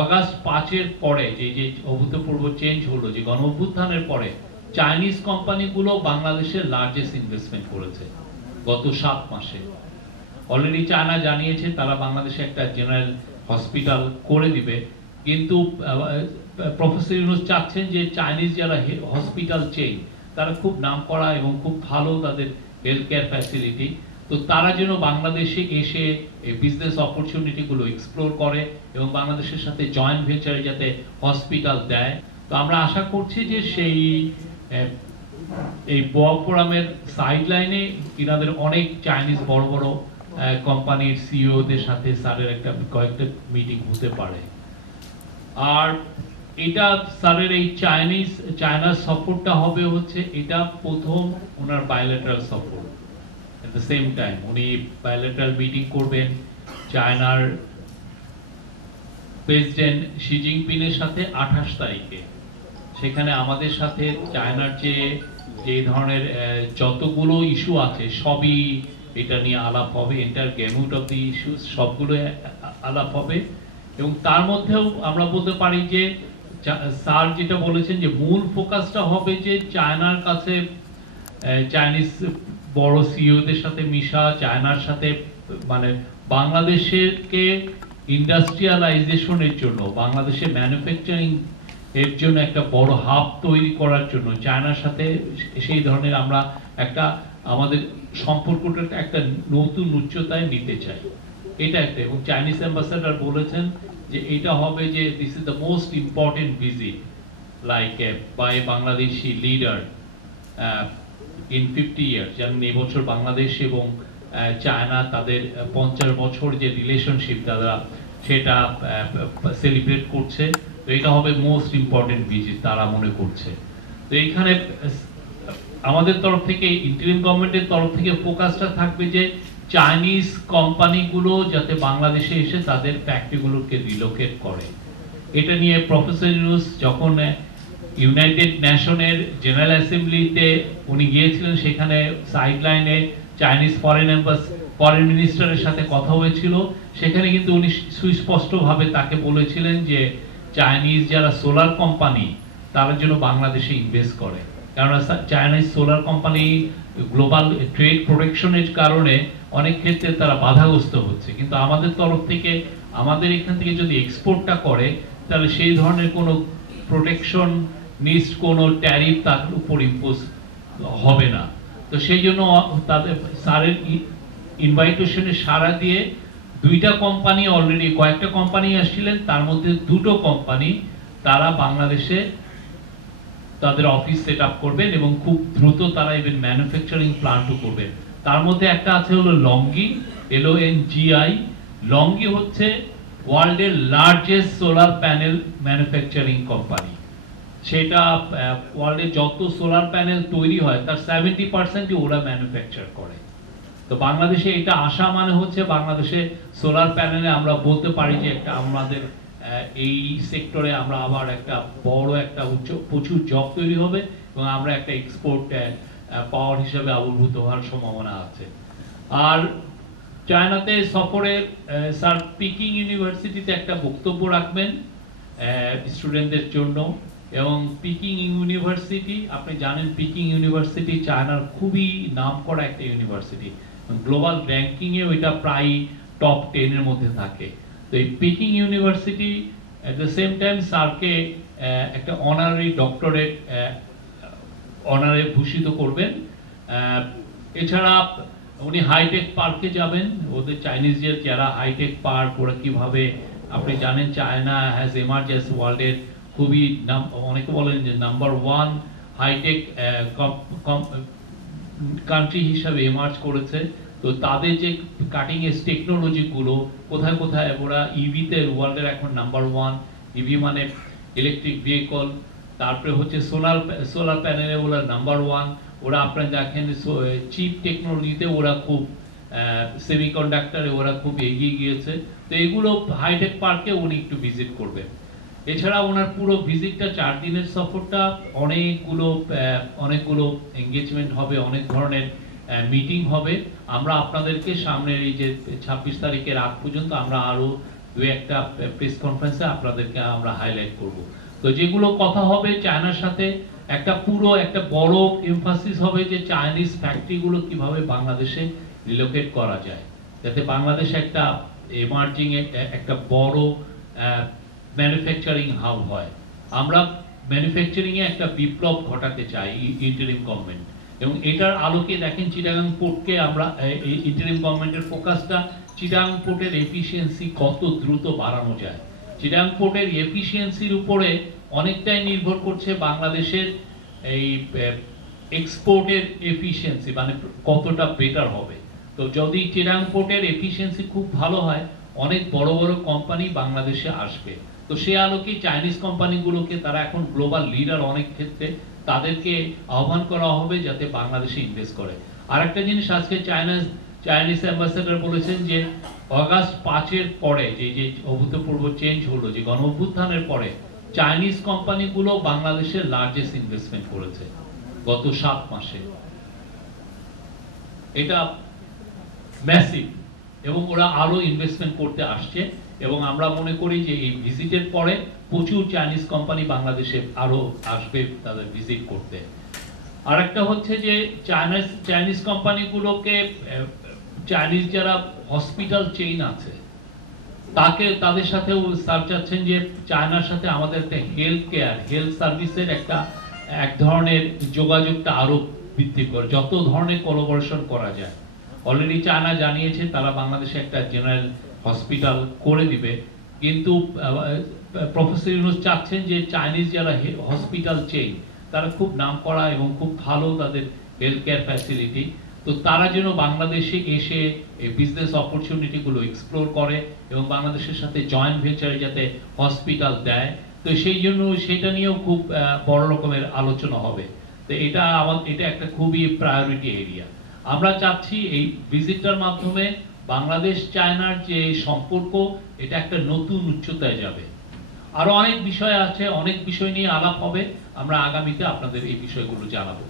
August 5-এর পরে যে অভূতপূর্ব চেঞ্জ হলো, যে গণ অভ্যুত্থানের পরে চাইনিজ কোম্পানিগুলো বাংলাদেশের লার্জেস্ট ইনভেস্টমেন্ট করেছে গত 7 মাসে। অলরেডি চায়না জানিয়েছে তারা বাংলাদেশে একটা জেনারেল হসপিটাল করে দিবে, কিন্তু প্রফেসর ইউনূস চাচ্ছেন যে চাইনিজ যারা হসপিটাল চেইন তারা খুব নামকরা এবং খুব ভালো তাদের হেলথ কেয়ার ফ্যাসিলিটি, তো তারা যেন বাংলাদেশে এসে এই বিজনেস অপরচুনিটি গুলো এক্সপ্লোর করে এবং বাংলাদেশের সাথে জয়েন্ট ভেঞ্চারে যাতে হসপিটাল দেয়। তো আমরা আশা করছি যে সেই এই ফোরামের সাইডলাইনে ইনাদের অনেক চাইনিজ বড় বড় কোম্পানির সিইওদের সাথে স্যারের কয়েকটা মিটিং হতে পারে। আর এটা স্যারের এই চায়নার সফরটা হবে হচ্ছে এটা প্রথম ওনার বায়োলেটারাল সফর। এট দ্য সেম টাইম উনি বায়োলেটারাল মিটিং করবেন চায়নার প্রেসিডেন্ট শি জিনপিংয়ের সাথে 28 তারিখে। সেখানে আমাদের সাথে চায়নার যে ধরনের যতগুলো ইস্যু আছে সবই এটা নিয়ে আলাপ হবে, এন্টার গেমুট অফ দি ইস্যুস সবগুলো আলাপ হবে। এবং তার মধ্যেও আমরা বলতে পারি যে স্যার যেটা বলেছেন যে মূল ফোকাসটা হবে যে চায়নার কাছে চাইনিজ বড় সিইওদের সাথে মিশা, চায়নার সাথে মানে বাংলাদেশকে ইন্ডাস্ট্রিয়ালাইজেশনের জন্য, বাংলাদেশে ম্যানুফ্যাকচারিং এর জন্য একটা বড় হাব তৈরি করার জন্য চায়নার সাথে সেই ধরনের আমরা একটা আমাদের সম্পর্কটা একটা নতুন উচ্চতায় নিতে চাই, এটা একটা। এবং চাইনিজ অ্যাম্বাসেডর বলেছেন যে এটা হবে যে this is the most important visit like by Bangladeshi leader in 50 years. যেমন এবছর বাংলাদেশ এবং চায়না তাদের 50 বছর যে রিলেশনশিপ তারা সেটা সেলিব্রেট করছে, তো এটা হবে মোস্ট ইম্পর্টেন্ট ভিজিট তারা মনে করছে। তো এইখানে আমাদের তরফ থেকে ইন্টারিম গভর্নমেন্টের তরফ থেকে ফোকাসটা থাকবে যে চাইনিজ কোম্পানিগুলো যাতে বাংলাদেশে এসে তাদের ফ্যাক্টরিগুলোকে রিলোকেট করে। এটা নিয়ে প্রফেসর ইউনূস যখন ইউনাইটেড নেশনের জেনারেল অ্যাসেম্বলিতে উনি গিয়েছিলেন, সেখানে সাইডলাইনে চাইনিজ ফরেন মিনিস্টারের সাথে কথা হয়েছিল। সেখানে কিন্তু উনি সুস্পষ্টভাবে তাকে বলেছিলেন যে চাইনিজ যারা সোলার কোম্পানি তারা যেন বাংলাদেশে ইনভেস্ট করে, কারণ Chinese solar company global trade প্রোটেকশনের কারণে অনেক ক্ষেত্রে তারা বাধাগ্রস্ত হচ্ছে। কিন্তু আমাদের তরফ থেকে আমাদের এখান থেকে যদি এক্সপোর্টটা করে তাহলে সেই ধরনের কোনো প্রোটেকশন নিস্ট কোনো ট্যারিফ তার উপর ইম্পোজ হবে না। তো সেই জন্য তাদের স্যারের ইনভাইটেশনে সাড়া দিয়ে দুইটা কোম্পানি অলরেডি কয়েকটা কোম্পানি আসছিলেন, তার মধ্যে দুটো কোম্পানি তারা বাংলাদেশে তাদের অফিস সেট আপ করবেন এবং খুব দ্রুত তারা ইভেন ম্যানুফ্যাকচারিং প্ল্যান্টও করবেন। তার মধ্যে একটা আছে হলো লংগি, LONGI। লংগি হচ্ছে ওয়ার্ল্ডের largest solar panel manufacturing company. সেটা ওয়ার্ল্ডে যত সোলার প্যানেল তৈরি হয় তার 70% ওরা ম্যানুফ্যাকচার করে। তো বাংলাদেশে এটা আসা মানে হচ্ছে বাংলাদেশে সোলার প্যানেলে আমরা বলতে পারি যে একটা আমাদের এই সেক্টরে আমরা আবার একটা বড় একটা প্রচুর জব তৈরি হবে এবং আমরা একটা এক্সপোর্ট পাওয়ার হিসেবে আবির্ভূত হওয়ার সম্ভাবনা আছে। আর চায়নাতে সফরে স্যার পিকিং ইউনিভার্সিটিতে একটা বক্তব্য রাখবেন স্টুডেন্টদের জন্য। এবং পিকিং ইউনিভার্সিটি আপনি জানেন, পিকিং ইউনিভার্সিটি চায়নার খুবই নামকরা একটা ইউনিভার্সিটি, গ্লোবাল র্যাঙ্কিং এ ওইটা প্রায় টপ 10 এর মধ্যে থাকে। তো এই Peking university at the same time স্যারকে একটা অনারারি ডক্টরেট অনারে ভূষিত করবেন। এছাড়া উনি হাইটেক পার্কে যাবেন, ওদের চাইনিজদের যারা হাইটেক পার্ক ওরা কিভাবে, আপনি জানেন চায়না হ্যাজ এমার্জ অ্যাজ ওয়ার্ল্ডের খুবই অনেকে বলেন যে নাম্বার 1 হাইটেক কান্ট্রি হিসাবে এমার্জ করেছে। তো তাদের যে কাটিং এজ টেকনোলজি গুলো কোথায় কোথায় ওরা ইভিতে ওয়ার্ল্ডের এখন নাম্বার 1, ইভি মানে ইলেকট্রিক ভেহিকল। তারপরে হচ্ছে সোলার প্যানেলে ওরা নাম্বার 1। ওরা আপনারা দেখেন চিপ টেকনোলজিতে ওরা খুব সেমিকন্ডাক্টরে ওরা খুব এগিয়ে গিয়েছে। তো এগুলো হাইটেক পার্কে উনি একটু ভিজিট করবেন। এছাড়া ওনার পুরো ভিজিটটা 4 দিনের সফরটা অনেকগুলো এঙ্গেজমেন্ট হবে, অনেক ধরনের মিটিং হবে। আমরা আপনাদেরকে সামনের এই যে 26 তারিখের আগ পর্যন্ত আমরা আরো দুই একটা প্রেস কনফারেন্সে আপনাদেরকে আমরা হাইলাইট করব। তো যেগুলো কথা হবে চায়নার সাথে একটা পুরো একটা বড় এমফাসিস হবে যে চাইনিজ ফ্যাক্টরিগুলো কিভাবে বাংলাদেশে রিলোকেট করা যায়, যাতে বাংলাদেশ একটা এমার্জিং একটা বড় ম্যানুফ্যাকচারিং হাব হয়। আমরা ম্যানুফ্যাকচারিং এ একটা বিপ্লব ঘটাতে চাই ইন্টারিম গভর্নমেন্ট, এবং এটার আলোকে দেখেন চিটাগাং পোর্টকে আমরা ইন্টারিম গভর্নমেন্টের ফোকাসটা চিটাগাং পোর্টের এফিসিয়েন্সি কত দ্রুত বাড়ানো যায়। চিটাগাং পোর্টের এফিসিয়েন্সির উপরে অনেকটাই নির্ভর করছে বাংলাদেশের এই এক্সপোর্টের এফিসিয়েন্সি, মানে কতটা বেটার হবে। তো যদি চিটাগাং পোর্টের এফিসিয়েন্সি খুব ভালো হয়, অনেক বড় বড় কোম্পানি বাংলাদেশে আসবে। তো সে আলোকে চাইনিজ কোম্পানিগুলোকে, তারা এখন গ্লোবাল লিডার অনেক ক্ষেত্রে, তাদেরকে আহ্বান করা হবে যাতে বাংলাদেশে ইনভেস্ট করে। আর একটা জিনিস আজকে চাইনিজ অ্যাম্বাসেডর বলেছেন যে অগাস্ট 5-এর পরে যে অভূতপূর্ব চেঞ্জ হলো, যে গণ অভ্যুত্থানের পরে চাইনিজ কোম্পানিগুলো বাংলাদেশের লার্জেস্ট ইনভেস্টমেন্ট করেছে গত 7 মাসে। এটা ম্যাসিভ, এবং ওরা আরো ইনভেস্টমেন্ট করতে আসছে, এবং আমরা মনে করি যে এই ভিজিটের পরে প্রচুর চাইনিজ কোম্পানি বাংলাদেশে আরো আসবে তাদের ভিজিট করতে। আর একটা হচ্ছে যে চাইনিজ কোম্পানিগুলোকে, চাইনিজ যারা হসপিটাল চেইন আছে তাদের সাথে স্যার চাচ্ছেন যে চায়নার সাথে আমাদের একটা হেলথ সার্ভিসের এক ধরনের যোগাযোগটা আরো বৃদ্ধি করে, যত ধরনের কোলাবোরেশন করা যায়। অলরেডি চায়না জানিয়েছে তারা বাংলাদেশে একটা জেনারেল হসপিটাল করে দিবে, কিন্তু প্রফেসর ইউনূস চাচ্ছেন যে চাইনিজ যারা হসপিটাল চেইন, তারা খুব নামকরা এবং খুব ভালো তাদের হেলথ কেয়ার ফ্যাসিলিটি, তো তারা যেন বাংলাদেশে এসে এই বিজনেস অপরচুনিটি গুলো এক্সপ্লোর করে এবং বাংলাদেশের সাথে জয়েন্ট ভেঞ্চারে যাতে হসপিটাল দেয়। তো সেই জন্য সেটা নিয়েও খুব বড় রকমের আলোচনা হবে। তো এটা একটা খুবই প্রায়োরিটি এরিয়া। আমরা চাচ্ছি এই ভিজিটটার মাধ্যমে বাংলাদেশ চায়নার যে সম্পর্ক, এটা একটা নতুন উচ্চতায় যাবে। আরো অনেক বিষয় আছে, অনেক বিষয় নিয়ে আলাপ হবে, আমরা আগামীতে আপনাদের এই বিষয়গুলো জানাবো।